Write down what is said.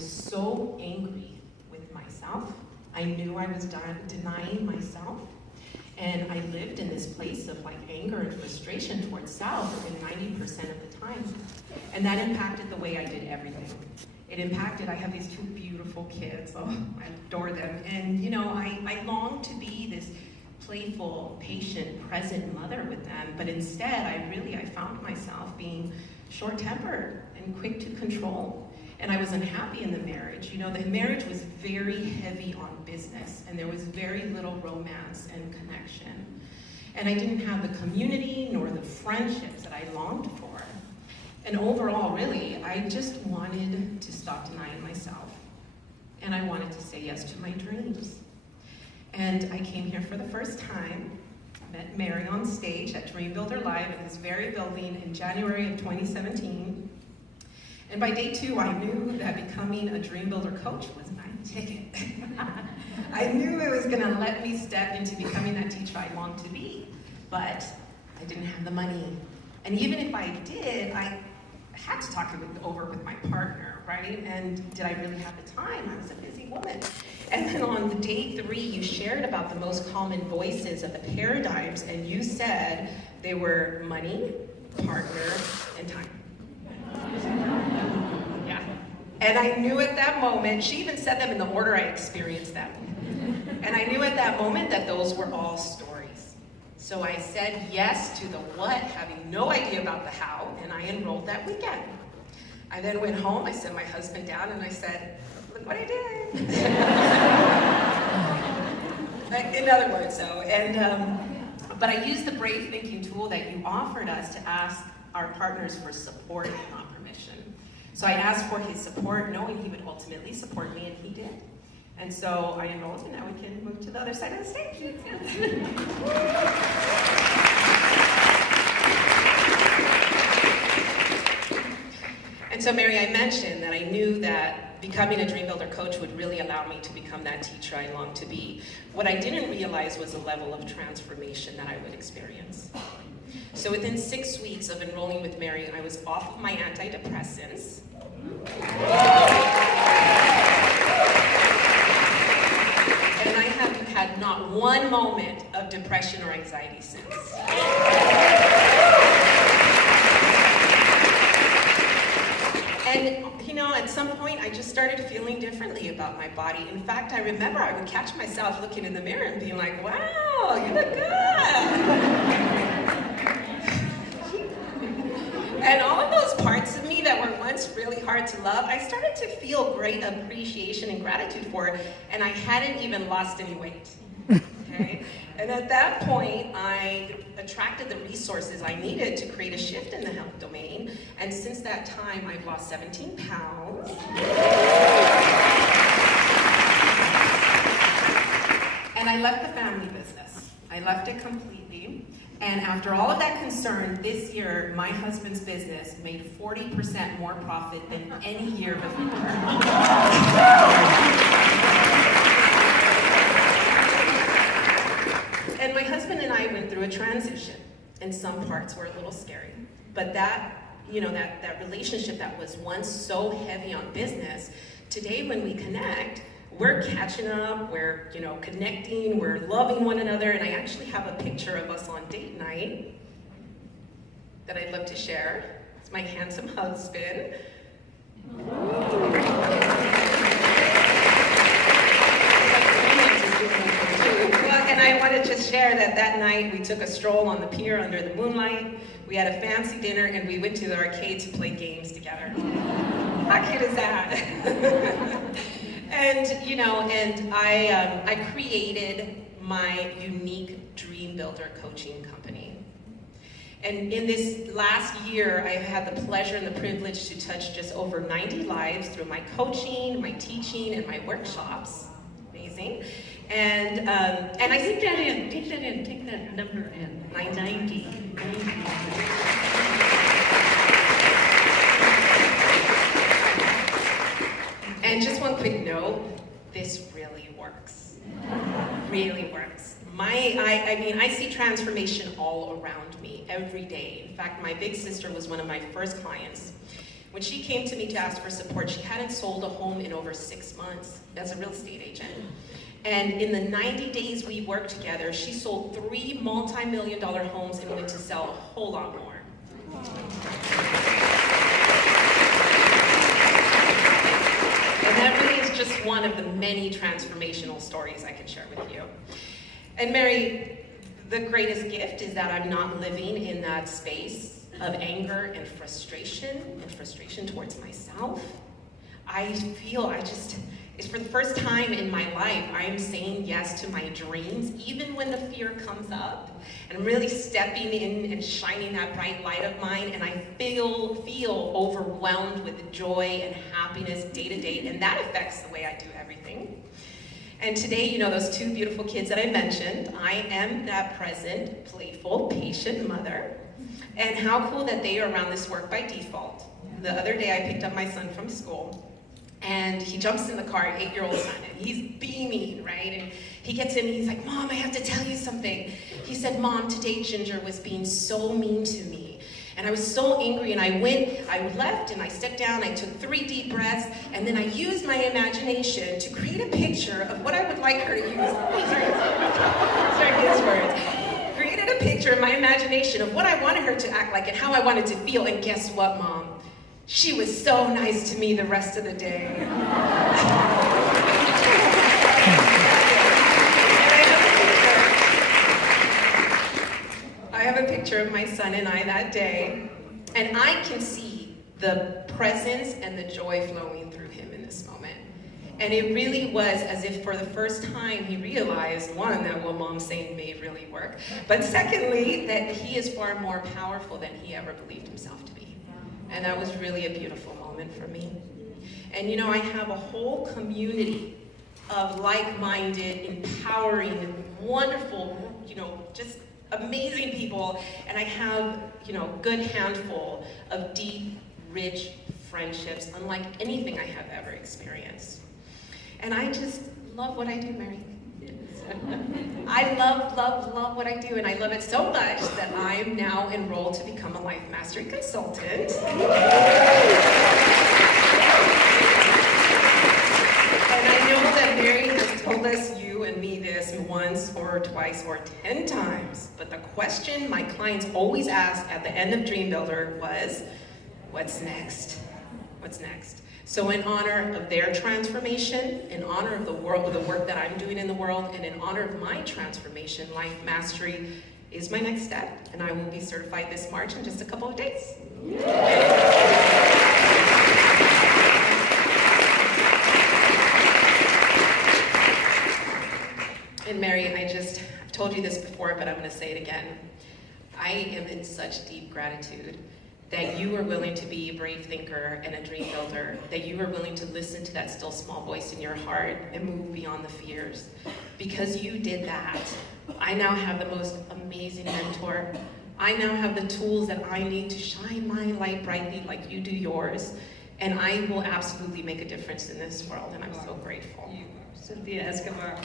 So angry with myself. I knew I was denying myself. And I lived in this place of like anger and frustration towards self in 90% of the time. And that impacted the way I did everything. It impacted, I have these two beautiful kids, oh, I adore them. And you know, I longed to be this playful, patient, present mother with them, but instead I found myself being short-tempered and quick to control. And I was unhappy in the marriage. You know, the marriage was very heavy on business, and there was very little romance and connection. And I didn't have the community nor the friendships that I longed for. And overall, really, I just wanted to stop denying myself. And I wanted to say yes to my dreams. And I came here for the first time. I met Mary on stage at Dream Builder Live in this very building in January of 2017. And by day 2, I knew that becoming a Dream Builder coach was my ticket. I knew it was gonna let me step into becoming that teacher I longed to be, but I didn't have the money. And even if I did, I had to talk it over with my partner, right? And did I really have the time? I was a busy woman. And then on the day 3, you shared about the most common voices of the paradigms, and you said they were money, partner, and time. Yeah. And I knew at that moment, she even said them in the order I experienced them. And I knew at that moment that those were all stories. So I said yes to the what, having no idea about the how, and I enrolled that weekend. I then went home, I set my husband down, and I said, look what I did. In other words, but I used the brave thinking tool that you offered us to ask our partners for support and not permission. So I asked for his support, knowing he would ultimately support me, and he did. And so I enrolled, and now we can move to the other side of the stage. And so, Mary, I mentioned that I knew that becoming a Dream Builder coach would really allow me to become that teacher I longed to be. What I didn't realize was the level of transformation that I would experience. So within 6 weeks of enrolling with Mary, I was off of my antidepressants. And I have had not one moment of depression or anxiety since. And you know, at some point, I just started feeling differently about my body. In fact, I remember I would catch myself looking in the mirror and being like, wow, you look good. And all of those parts of me that were once really hard to love, I started to feel great appreciation and gratitude for, and I hadn't even lost any weight, okay? And at that point, I attracted the resources I needed to create a shift in the health domain, and since that time, I've lost 17 pounds. And I left the family business. I left it completely. And after all of that concern, this year, my husband's business made 40% more profit than any year before. And my husband and I went through a transition, and some parts were a little scary. But that, you know, that relationship that was once so heavy on business, today when we connect, we're catching up, we're, you know, connecting, we're loving one another, and I actually have a picture of us on date night that I'd love to share. It's my handsome husband. And I want to just share that night we took a stroll on the pier under the moonlight, we had a fancy dinner, and we went to the arcade to play games together. How cute is that? And, you know, I created my unique Dream Builder coaching company. And in this last year, I've had the pleasure and the privilege to touch just over 90 lives through my coaching, my teaching, and my workshops. Amazing. And I take that in, take that number in. 90. And just one quick note, this really works. Really works. I see transformation all around me every day. In fact, my big sister was one of my first clients. When she came to me to ask for support, she hadn't sold a home in over 6 months as a real estate agent. And in the 90 days we worked together, she sold 3 multi-million-dollar homes and went to sell a whole lot more. And that really is just one of the many transformational stories I can share with you. And Mary, the greatest gift is that I'm not living in that space of anger and frustration towards myself. It's for the first time in my life, I am saying yes to my dreams, even when the fear comes up. And I'm really stepping in and shining that bright light of mine, and I feel overwhelmed with joy and happiness day to day, and that affects the way I do everything. And today, you know, those 2 beautiful kids that I mentioned, I am that present, playful, patient mother. And how cool that they are around this work by default. The other day, I picked up my son from school, and he jumps in the car, an 8-year-old son, and he's beaming, right? And he gets in and he's like, Mom, I have to tell you something. He said, Mom, today Ginger was being so mean to me. And I was so angry, and I left and I stepped down, I took 3 deep breaths, and then I used my imagination to create a picture of what I would like her to use. Sorry, his words. Created a picture in my imagination of what I wanted her to act like and how I wanted to feel, and guess what, Mom? She was so nice to me the rest of the day. I have a picture of my son and I that day, and I can see the presence and the joy flowing through him in this moment. And it really was as if for the first time he realized, one, that what Mom's saying may really work, but secondly, that he is far more powerful than he ever believed himself to be. And that was really a beautiful moment for me. And you know, I have a whole community of like-minded, empowering, wonderful, you know, just amazing people. And I have, you know, a good handful of deep, rich friendships, unlike anything I have ever experienced. And I just love what I do, Mary. I love what I do, and I love it so much that I am now enrolled to become a life mastery consultant. And I know that Mary has told us, you and me, this once or twice or 10 times, but the question my clients always asked at the end of Dream Builder was, what's next? What's next? So in honor of their transformation, in honor of the work that I'm doing in the world, and in honor of my transformation, Life Mastery is my next step, and I will be certified this March in just a couple of days. And Mary, I've told you this before, but I'm going to say it again. I am in such deep gratitude that you are willing to be a brave thinker and a dream builder, that you are willing to listen to that still small voice in your heart and move beyond the fears. Because you did that, I now have the most amazing mentor. I now have the tools that I need to shine my light brightly like you do yours, and I will absolutely make a difference in this world, and I'm so grateful. Cynthia Escobar.